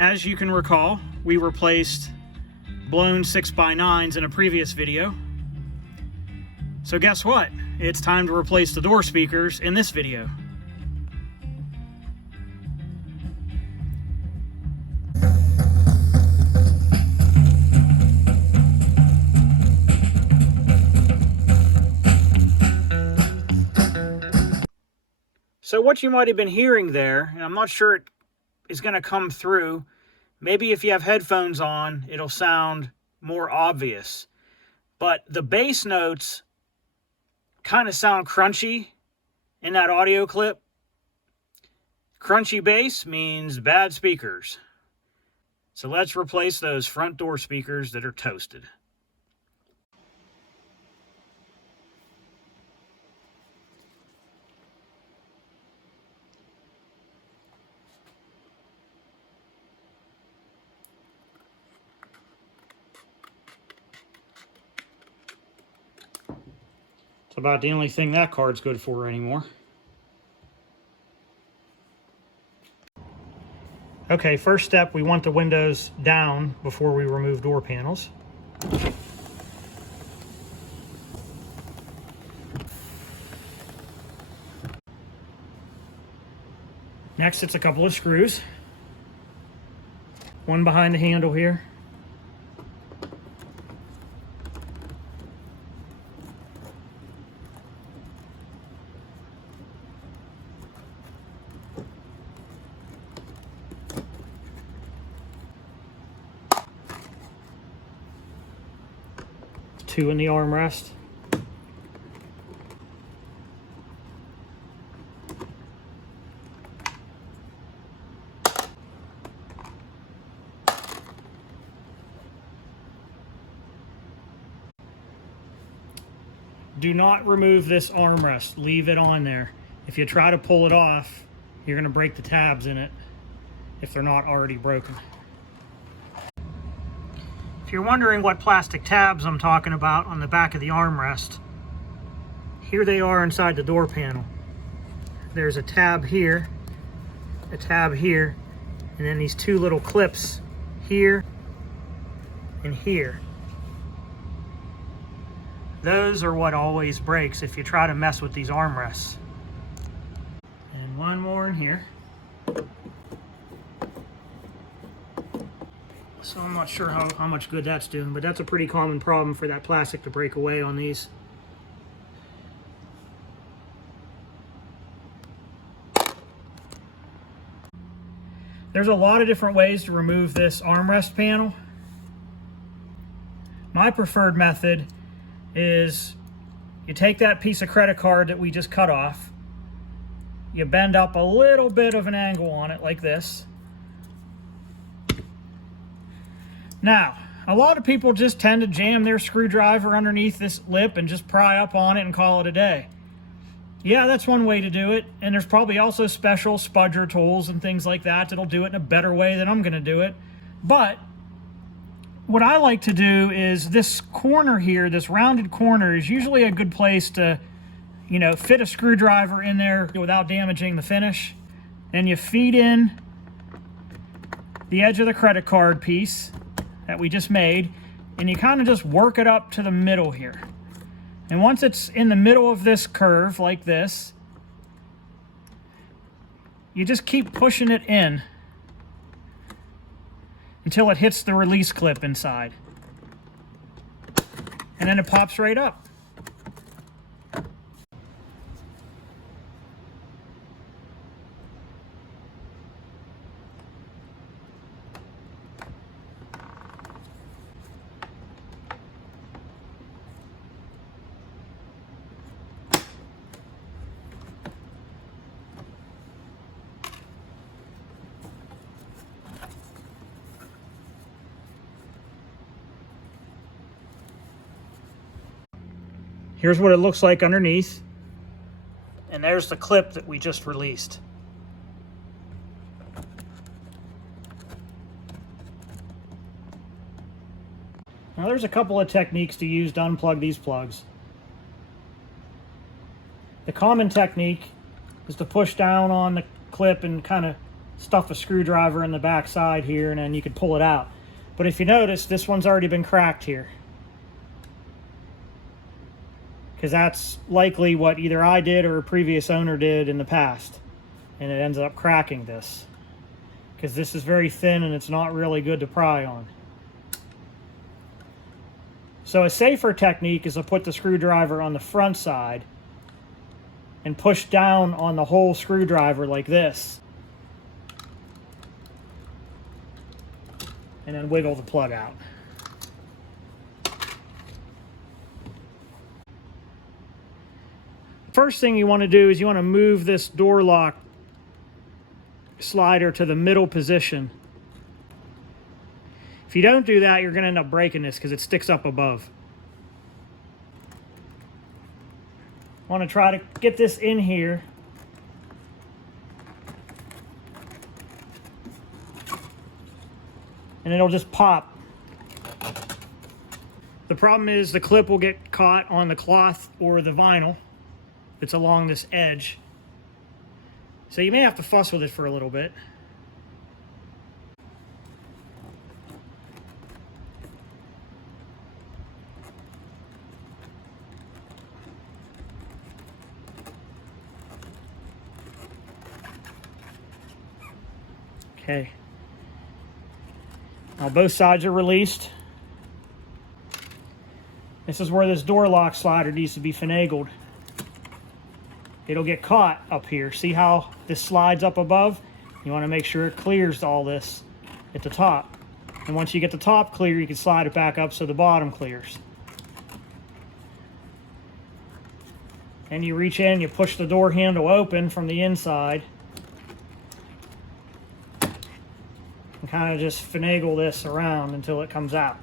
As you can recall, we replaced blown 6x9s in a previous video. So guess what? It's time to replace the door speakers in this video. So what you might have been hearing there, and I'm not sure it is going to come through, maybe if you have headphones on, it'll sound more obvious. But the bass notes kind of sound crunchy in that audio clip. Crunchy bass means bad speakers. So let's replace those front door speakers that are toasted. It's about the only thing that card's good for anymore. Okay, first step, we want the windows down before we remove door panels. Next, it's a couple of screws. One behind the handle here. Two in the armrest. Do not remove this armrest. Leave it on there. If you try to pull it off, you're going to break the tabs in it if they're not already broken. If you're wondering what plastic tabs I'm talking about on the back of the armrest, here they are inside the door panel. There's a tab here, and then these two little clips here and here. Those are what always breaks if you try to mess with these armrests. And one more in here. So I'm not sure how much good that's doing, but that's a pretty common problem for that plastic to break away on these. There's a lot of different ways to remove this armrest panel. My preferred method is you take that piece of credit card that we just cut off, you bend up a little bit of an angle on it like this. Now, a lot of people just tend to jam their screwdriver underneath this lip and just pry up on it and call it a day. Yeah, that's one way to do it, and there's probably also special spudger tools and things like that that'll do it in a better way than I'm going to do it. But what I like to do is this corner here, this rounded corner, is usually a good place to, fit a screwdriver in there without damaging the finish. Then you feed in the edge of the credit card piece that we just made, and you kind of just work it up to the middle here. And once it's in the middle of this curve like this, you just keep pushing it in until it hits the release clip inside. And then it pops right up. Here's what it looks like underneath. And there's the clip that we just released. Now there's a couple of techniques to use to unplug these plugs. The common technique is to push down on the clip and kind of stuff a screwdriver in the back side here, and then you could pull it out. But if you notice, this one's already been cracked here, because that's likely what either I did or a previous owner did in the past, and it ends up cracking this, because this is very thin and it's not really good to pry on. So a safer technique is to put the screwdriver on the front side and push down on the whole screwdriver like this, and then wiggle the plug out. First thing you want to do is you want to move this door lock slider to the middle position. If you don't do that, you're going to end up breaking this because it sticks up above. Want to try to get this in here. And it'll just pop. The problem is the clip will get caught on the cloth or the vinyl that's along this edge. So you may have to fuss with it for a little bit. Okay. Now both sides are released. This is where this door lock slider needs to be finagled. It'll get caught up here. See how this slides up above? You want to make sure it clears all this at the top. And once you get the top clear, you can slide it back up so the bottom clears. And you reach in, you push the door handle open from the inside. And kind of just finagle this around until it comes out.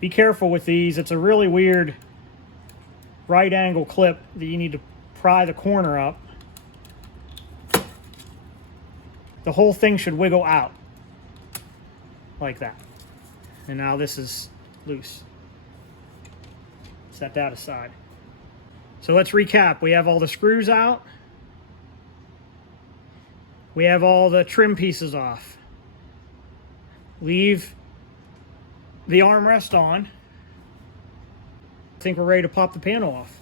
Be careful with these. It's a really weird right angle clip that you need to pry the corner up. The whole thing should wiggle out like that. And now this is loose. Set that aside. So let's recap. We have all the screws out. We have all the trim pieces off. Leave the armrest on. I think we're ready to pop the panel off.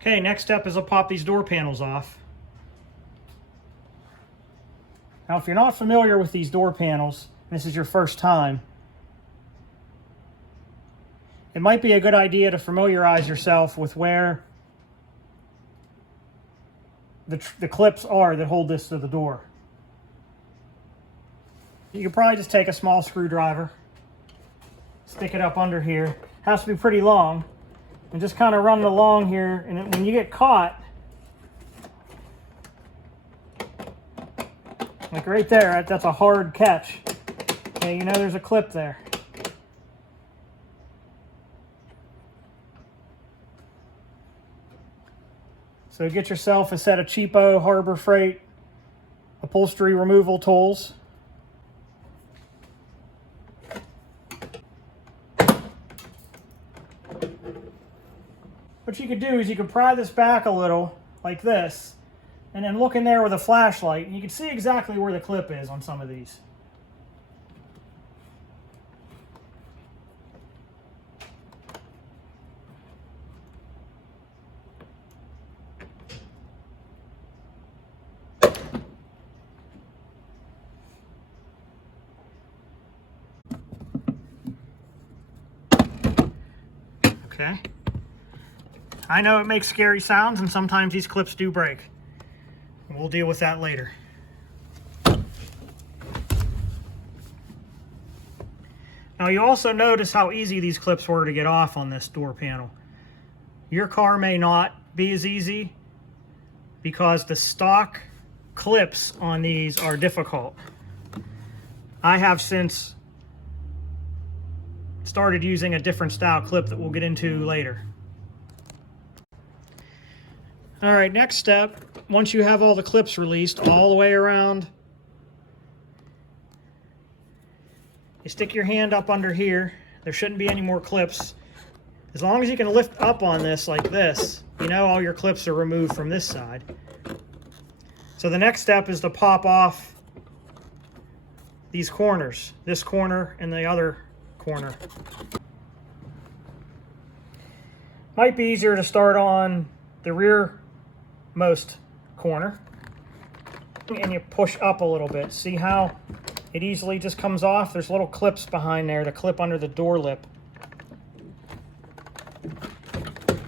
Okay, next step is to pop these door panels off. Now, if you're not familiar with these door panels, and this is your first time, it might be a good idea to familiarize yourself with where the clips are that hold this to the door. You could probably just take a small screwdriver, stick it up under here. It has to be pretty long, and just kind of run it along here. And when you get caught, like right there, that's a hard catch. Okay, you know there's a clip there. So get yourself a set of cheapo Harbor Freight upholstery removal tools. What you could do is you could pry this back a little, like this, and then look in there with a flashlight, and you can see exactly where the clip is on some of these. Okay. I know it makes scary sounds, and sometimes these clips do break. We'll deal with that later. Now you also notice how easy these clips were to get off on this door panel. Your car may not be as easy because the stock clips on these are difficult. I have since started using a different style clip that we'll get into later. All right, next step, once you have all the clips released all the way around, you stick your hand up under here. There shouldn't be any more clips. As long as you can lift up on this like this, you know all your clips are removed from this side. So the next step is to pop off these corners, this corner and the other corner. Might be easier to start on the rearmost corner, and you push up a little bit. See how it easily just comes off? There's little clips behind there, the clip under the door lip.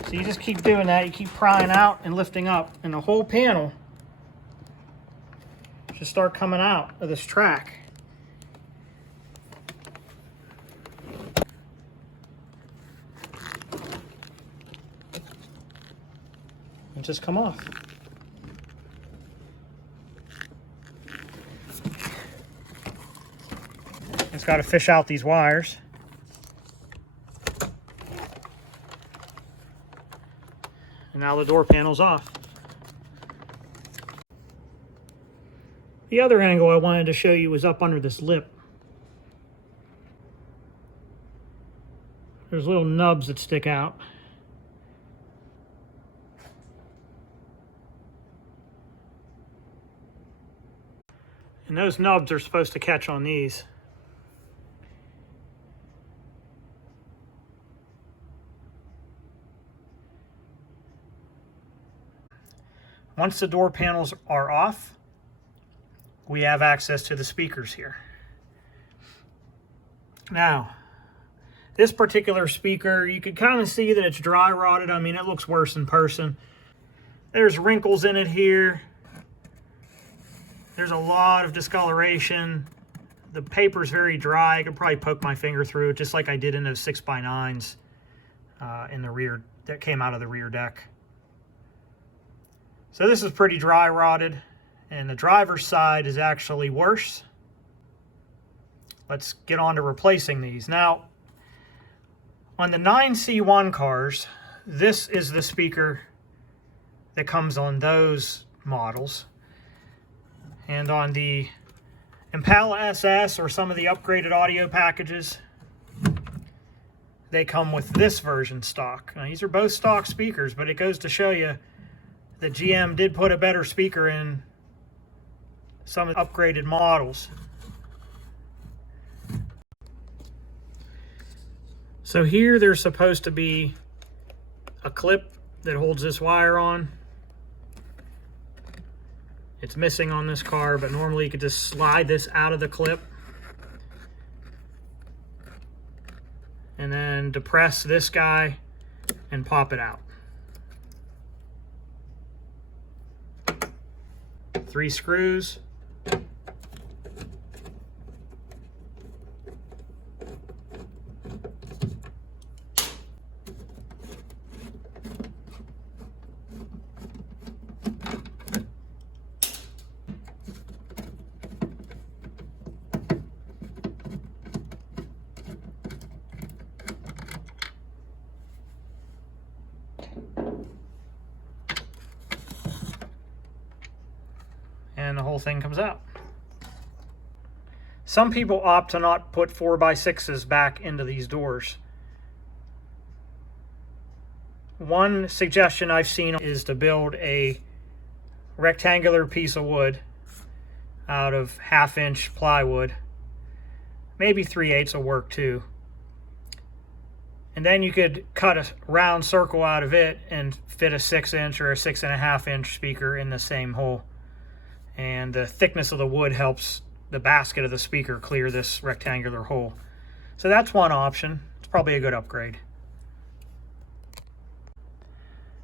So you just keep doing that, you keep prying out and lifting up, and the whole panel should start coming out of this track. And just come off. It's got to fish out these wires. And now the door panel's off. The other angle I wanted to show you was up under this lip. There's little nubs that stick out. And those nubs are supposed to catch on these. Once the door panels are off, we have access to the speakers here. Now, this particular speaker, you can kind of see that it's dry rotted. I mean, it looks worse in person. There's wrinkles in it here. There's a lot of discoloration. The paper's very dry. I could probably poke my finger through it, just like I did in those 6x9s in the rear that came out of the rear deck. So this is pretty dry rotted, and the driver's side is actually worse. Let's get on to replacing these. Now, on the 9C1 cars, this is the speaker that comes on those models. And on the Impala SS or some of the upgraded audio packages, they come with this version stock. Now, these are both stock speakers, but it goes to show you that GM did put a better speaker in some upgraded models. So here there's supposed to be a clip that holds this wire on. It's missing on this car, but normally you could just slide this out of the clip and then depress this guy and pop it out. 3 screws. And the whole thing comes out. Some people opt to not put 4x6s back into these doors. One suggestion I've seen is to build a rectangular piece of wood out of 1/2-inch plywood. Maybe 3/8 will work too. And then you could cut a round circle out of it and fit a 6-inch or a 6.5-inch speaker in the same hole. And the thickness of the wood helps the basket of the speaker clear this rectangular hole. So that's one option. It's probably a good upgrade.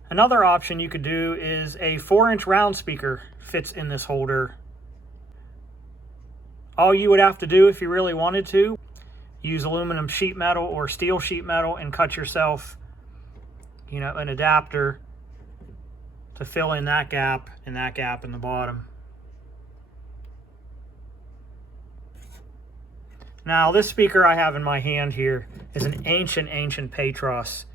Another option you could do is a 4-inch round speaker fits in this holder. All you would have to do if you really wanted to, use aluminum sheet metal or steel sheet metal and cut yourself, an adapter to fill in that gap in the bottom. Now, this speaker I have in my hand here is an ancient Patros,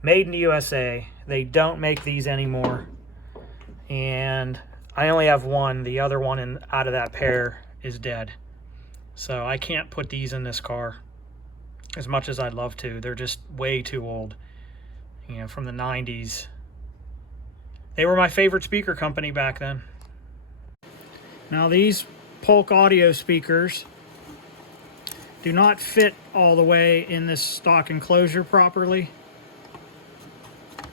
made in the USA. They don't make these anymore, and I only have one. The other one out of that pair is dead, so I can't put these in this car as much as I'd love to. They're just way too old. you know, from the 90s. They were my favorite speaker company back then. Now these Polk audio speakers do not fit all the way in this stock enclosure properly.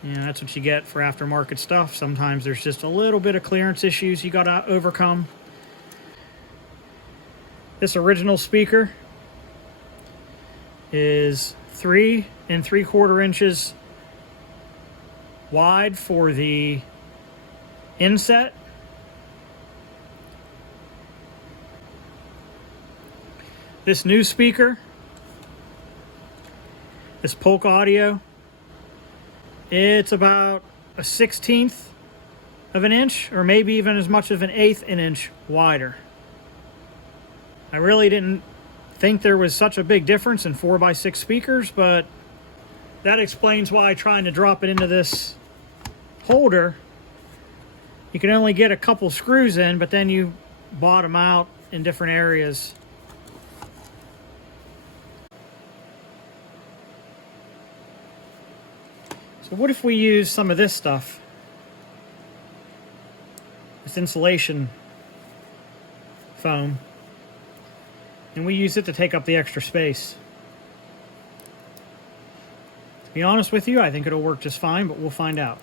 You know, that's what you get for aftermarket stuff. Sometimes there's just a little bit of clearance issues you gotta overcome. This original speaker is 3 3/4 inches wide for the inset. This new speaker, this Polk audio, it's about a 1/16 of an inch, or maybe even as much as an 1/8 an inch wider. I really didn't think there was such a big difference in 4x6 speakers, but that explains why trying to drop it into this holder, you can only get a couple screws in, but then you bottom out in different areas. So what if we use some of this stuff? This insulation foam. And we use it to take up the extra space. To be honest with you, I think it'll work just fine, but we'll find out.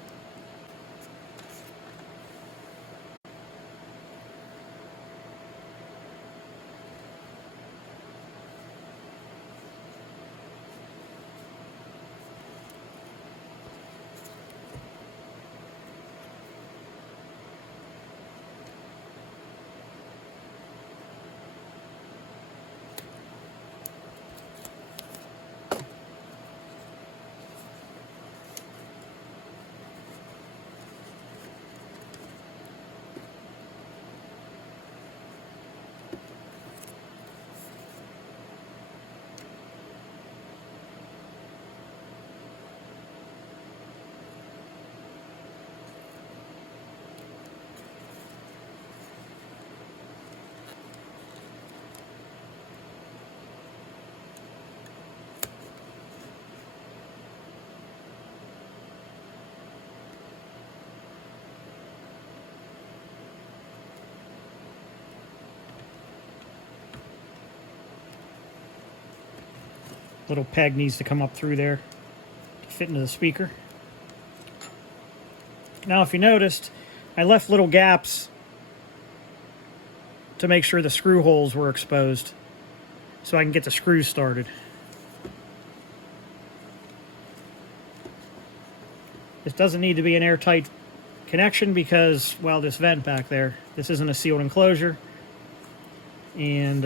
Little peg needs to come up through there to fit into the speaker. Now, if you noticed, I left little gaps to make sure the screw holes were exposed so I can get the screws started. This doesn't need to be an airtight connection because, well, this vent back there, this isn't a sealed enclosure, and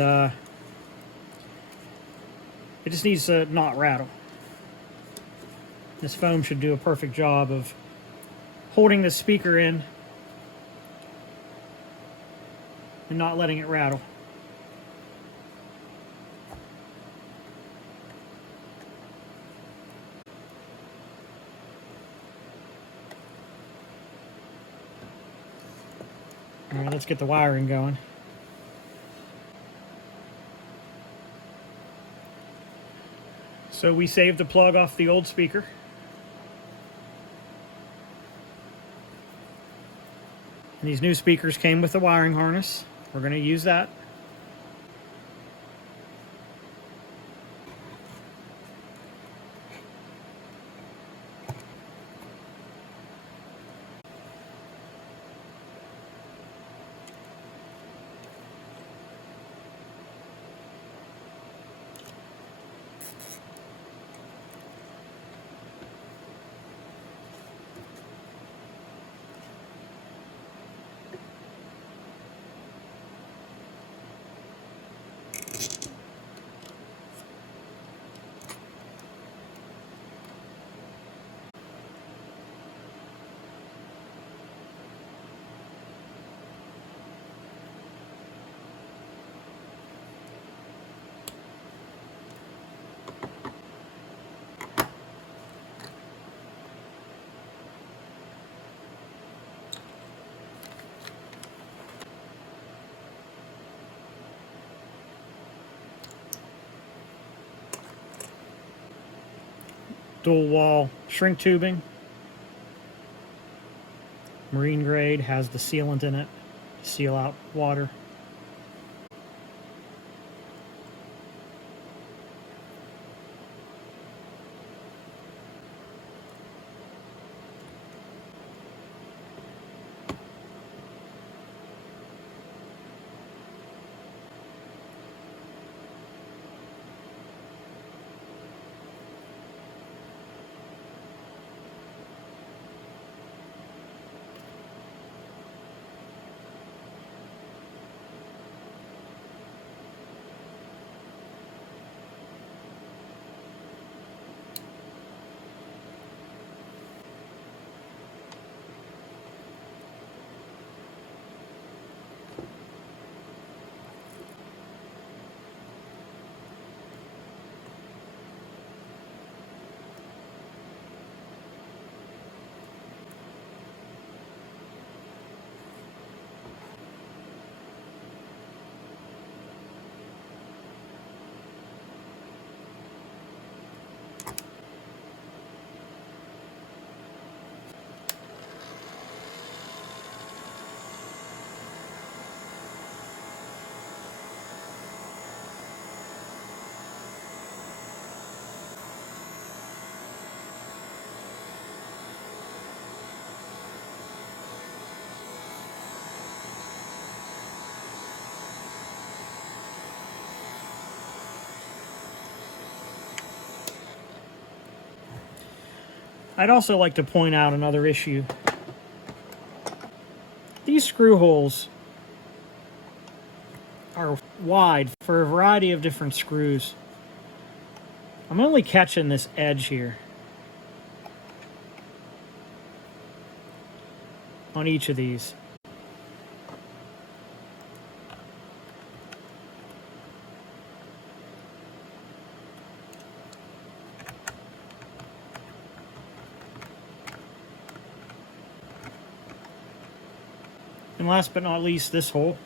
it just needs to not rattle. This foam should do a perfect job of holding the speaker in and not letting it rattle. All right, let's get the wiring going. So we saved the plug off the old speaker. And these new speakers came with a wiring harness. We're going to use that. dual wall shrink tubing. Marine grade, has the sealant in it to seal out water. I'd also like to point out another issue. These screw holes are wide for a variety of different screws. I'm only catching this edge here on each of these. And last but not least, this hole.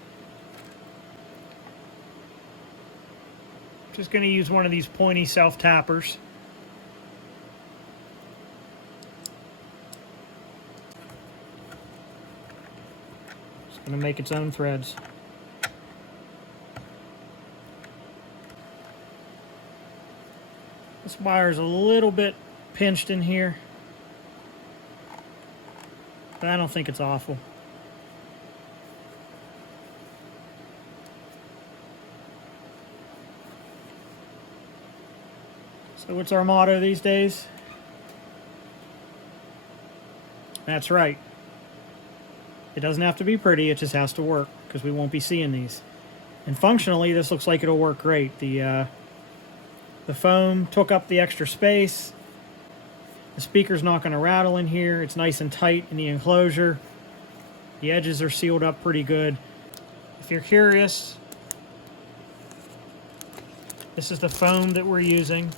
Just going to use one of these pointy self-tappers. It's going to make its own threads. This wire is a little bit pinched in here, but I don't think it's awful. So what's our motto these days? That's right. It doesn't have to be pretty, it just has to work, because we won't be seeing these. And functionally, this looks like it'll work great. The foam took up the extra space. The speaker's not going to rattle in here. It's nice and tight in the enclosure. The edges are sealed up pretty good. If you're curious, this is the foam that we're using.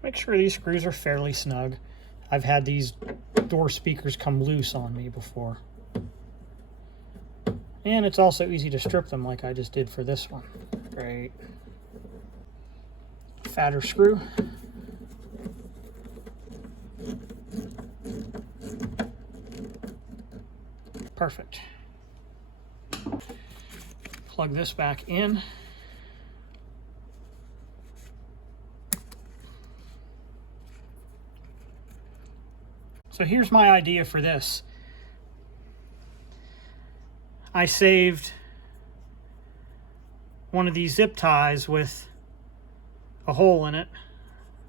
Make sure these screws are fairly snug. I've had these door speakers come loose on me before. And it's also easy to strip them like I just did for this one. Great. Fatter screw. Perfect. Plug this back in. So here's my idea for this. I saved one of these zip ties with a hole in it.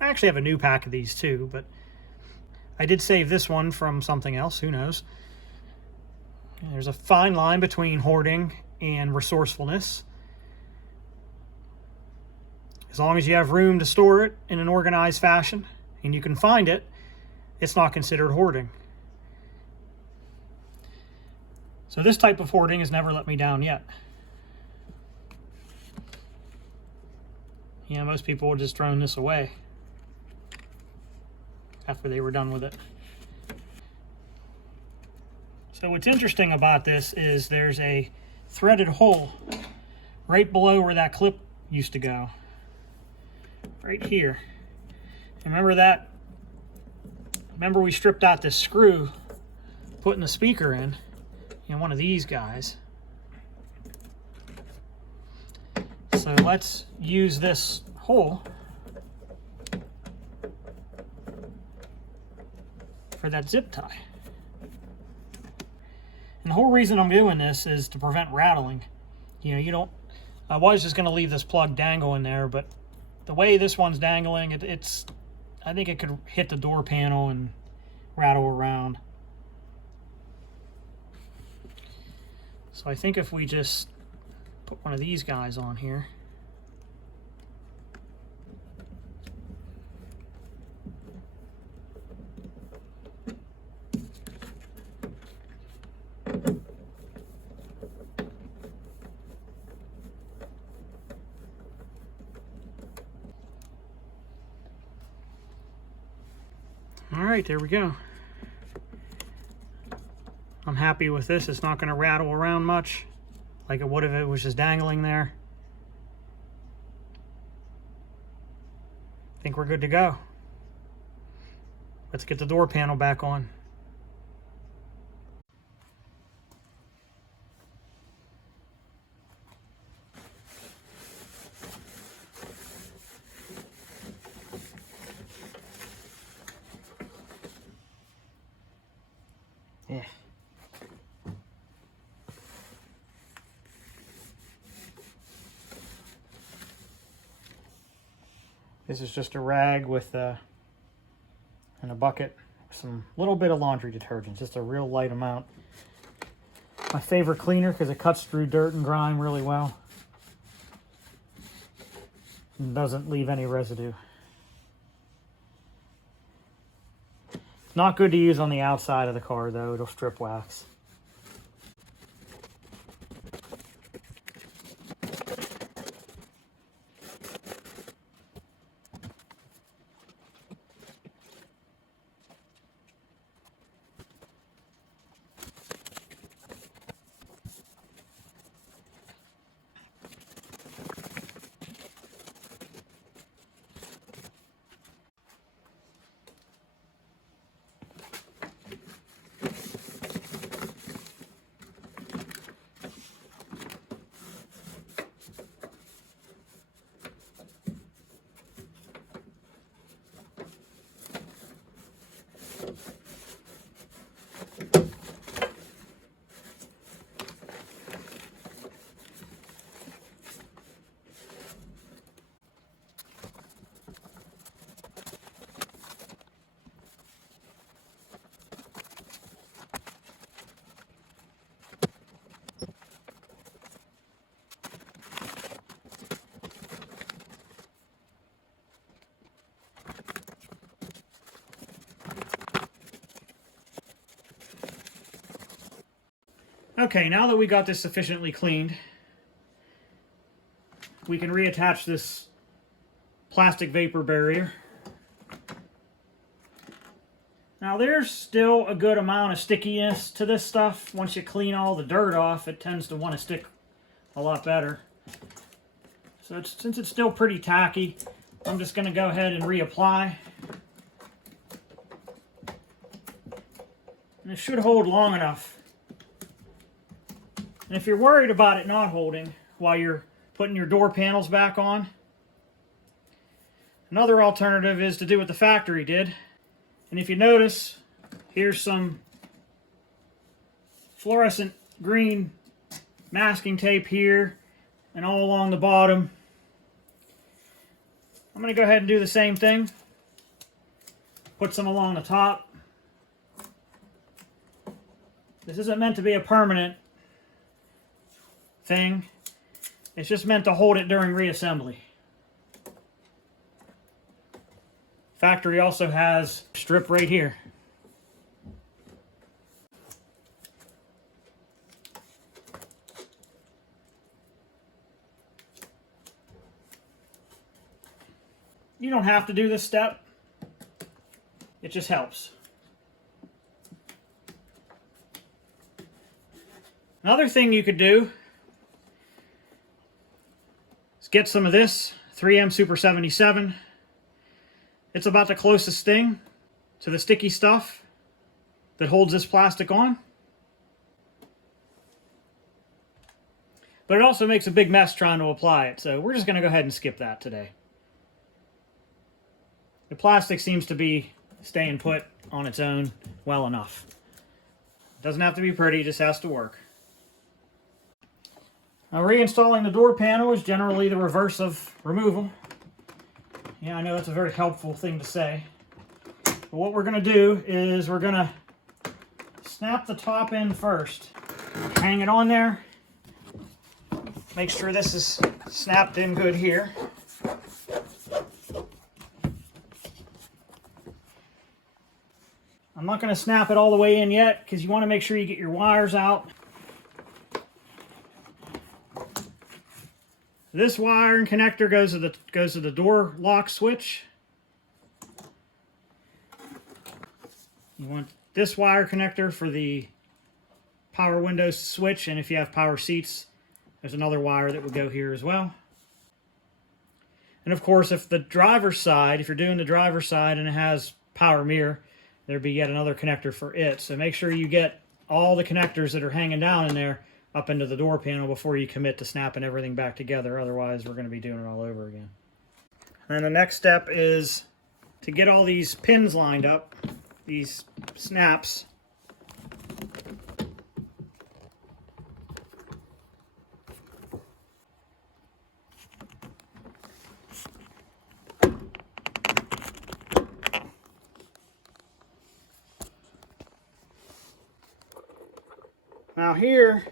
I actually have a new pack of these too, but I did save this one from something else, who knows. There's a fine line between hoarding and resourcefulness. As long as you have room to store it in an organized fashion and you can find it, it's not considered hoarding. So this type of hoarding has never let me down yet. Yeah, most people would just thrown this away after they were done with it. So what's interesting about this is there's a threaded hole right below where that clip used to go. Right here. And remember we stripped out this screw, putting the speaker in one of these guys. So let's use this hole for that zip tie. And the whole reason I'm doing this is to prevent rattling. I was just going to leave this plug dangling there, but the way this one's dangling, I think it could hit the door panel and rattle around. So I think if we just put one of these guys on here. All right, there we go. I'm happy with this. It's not going to rattle around much like it would if it was just dangling there. I think we're good to go. Let's get the door panel back on. Yeah. This is just a rag with and a bucket, some little bit of laundry detergent, just a real light amount. My favorite cleaner because it cuts through dirt and grime really well and doesn't leave any residue. Not good to use on the outside of the car though, it'll strip wax. Okay, now that we got this sufficiently cleaned, we can reattach this plastic vapor barrier. Now there's still a good amount of stickiness to this stuff. Once you clean all the dirt off, it tends to want to stick a lot better. So since it's still pretty tacky, I'm just going to go ahead and reapply. And it should hold long enough. And if you're worried about it not holding while you're putting your door panels back on, another alternative is to do what the factory did. And if you notice, here's some fluorescent green masking tape here and all along the bottom. I'm going to go ahead and do the same thing. Put some along the top. This isn't meant to be a permanent thing. It's just meant to hold it during reassembly. Factory also has a strip right here. You don't have to do this step. It just helps. Another thing you could do is get some of this 3M Super 77. It's about the closest thing to the sticky stuff that holds this plastic on. But it also makes a big mess trying to apply it, so we're just going to go ahead and skip that today. The plastic seems to be staying put on its own well enough. It doesn't have to be pretty, it just has to work. Now, reinstalling the door panel is generally the reverse of removal. Yeah, I know that's a very helpful thing to say. But what we're going to do is we're going to snap the top end first. Hang it on there. Make sure this is snapped in good here. I'm not going to snap it all the way in yet because you want to make sure you get your wires out. This wire and connector goes to the door lock switch. You want this wire connector for the power windows switch, and if you have power seats, there's another wire that would go here as well. And of course, if you're doing the driver's side and it has power mirror, there'd be yet another connector for it. So make sure you get all the connectors that are hanging down in there up into the door panel before you commit to snapping everything back together. Otherwise, we're going to be doing it all over again. And then the next step is to get all these pins lined up, these snaps. Now here,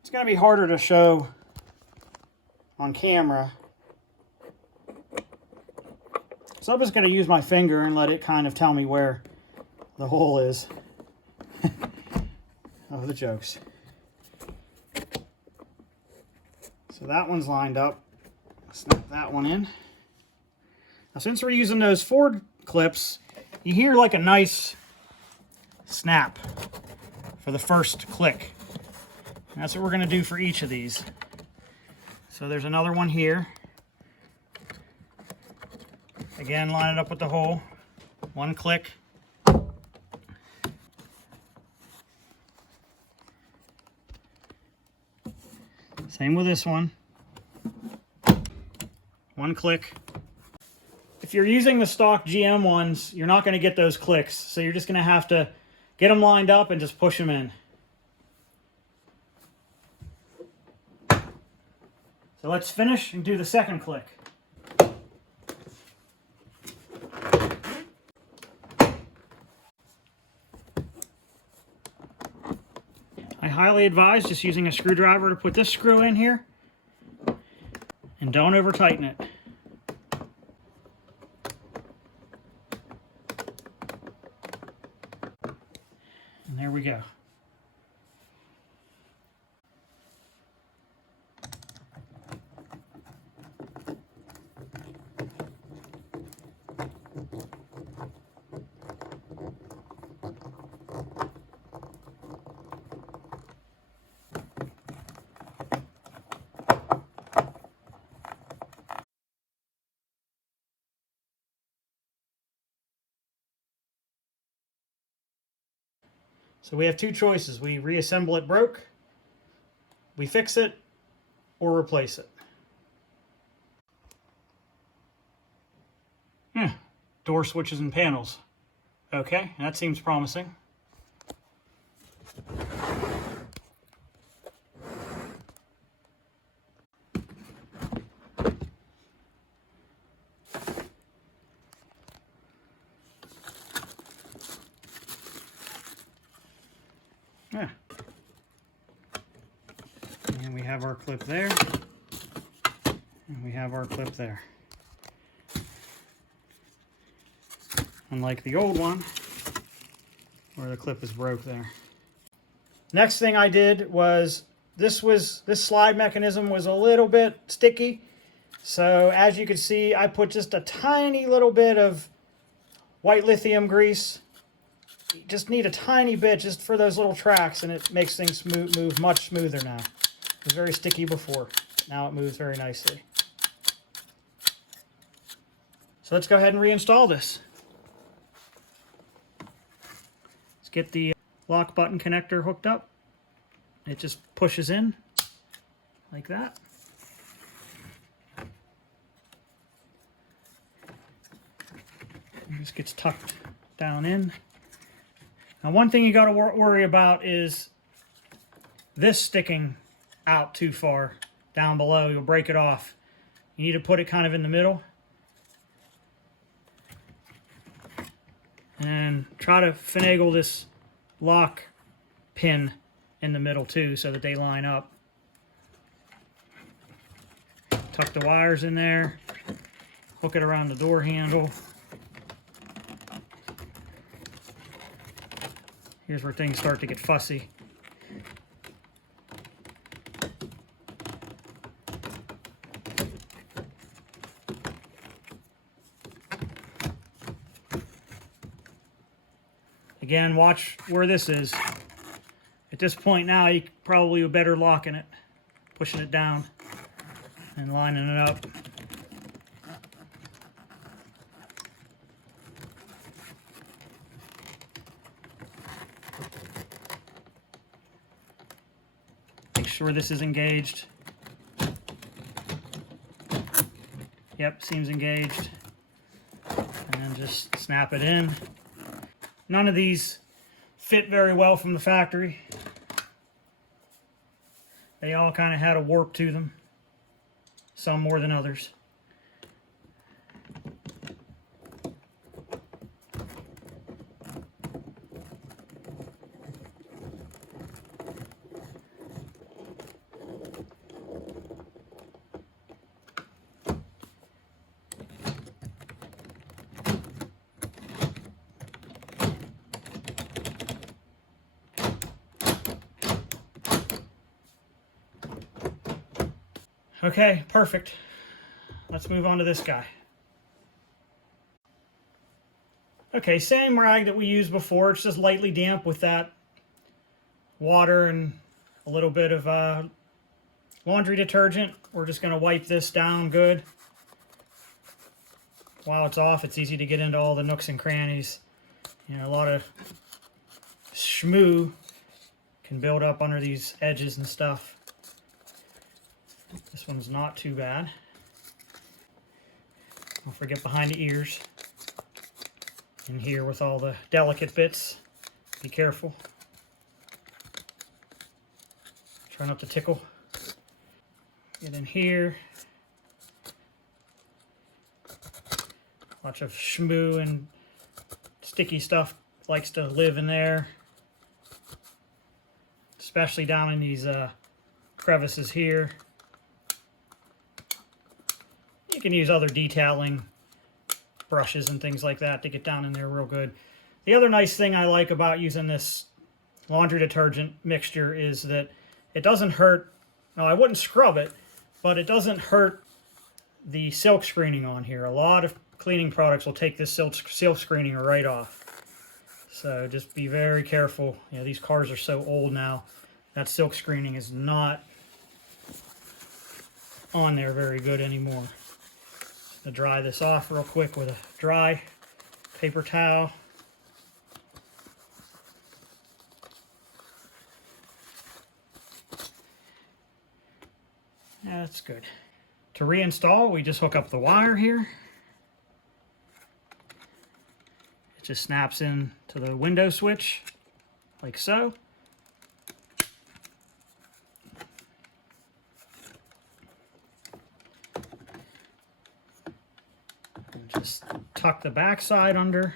it's going to be harder to show on camera. So I'm just going to use my finger and let it kind of tell me where the hole is. Oh, the jokes. So that one's lined up. Snap that one in. Now since we're using those Ford clips, you hear like a nice snap for the first click. And that's what we're going to do for each of these. So there's another one here. Again, line it up with the hole. One click. Same with this one. One click. If you're using the stock GM ones, you're not going to get those clicks. So you're just going to have to get them lined up and just push them in. So let's finish and do the second click. I highly advise just using a screwdriver to put this screw in here and don't over tighten it. And there we go. So we have two choices. We reassemble it broke, we fix it, or replace it. Door switches and panels. Okay, that seems promising. Yeah. And we have our clip there. And we have our clip there. Unlike the old one, where the clip is broke there. Next thing I did was, this slide mechanism was a little bit sticky. So as you can see, I put just a tiny little bit of white lithium grease. You just need a tiny bit just for those little tracks, and it makes things move much smoother now. It was very sticky before. Now it moves very nicely. So let's go ahead and reinstall this. Let's get the lock button connector hooked up. It just pushes in like that. It just gets tucked down in. Now, one thing you got to worry about is this sticking out too far down below. You'll break it off. You need to put it kind of in the middle. And try to finagle this lock pin in the middle too, so that they line up. Tuck the wires in there. Hook it around the door handle. Here's where things start to get fussy. Again, watch where this is. At this point now, you probably are better locking it, pushing it down, and lining it up. Make sure this is engaged. Yep, seems engaged. And then just snap it in. None of these fit very well from the factory. They all kind of had a warp to them, some more than others. Okay, perfect. Let's move on to this guy. Okay, same rag that we used before. It's just lightly damp with that water and a little bit of laundry detergent. We're just going to wipe this down good. While it's off, it's easy to get into all the nooks and crannies. You know, a lot of schmoo can build up under these edges and stuff. This one's not too bad. Don't forget behind the ears. In here with all the delicate bits. Be careful. Try not to tickle. Get in here. Lots of schmoo and sticky stuff likes to live in there. Especially down in these crevices here. You can use other detailing brushes and things like that to get down in there real good. The other nice thing I like about using this laundry detergent mixture is that it doesn't hurt. No, I wouldn't scrub it, but it doesn't hurt the silk screening on here. A lot of cleaning products will take this silk screening right off. So just be very careful. You know, these cars are so old now. That silk screening is not on there very good anymore. To dry this off real quick with a dry paper towel. Yeah, that's good. To reinstall, we just hook up the wire here. It just snaps in to the window switch, like so. Just tuck the back side under.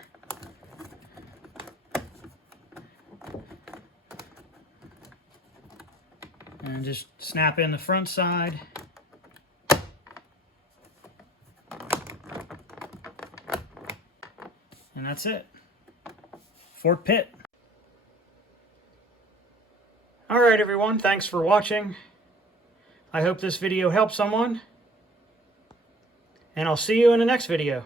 And And just snap in the front side. And that's it. Fort Pitt. Alright everyone, thanks for watching. I hope this video helped someone. And I'll see you in the next video.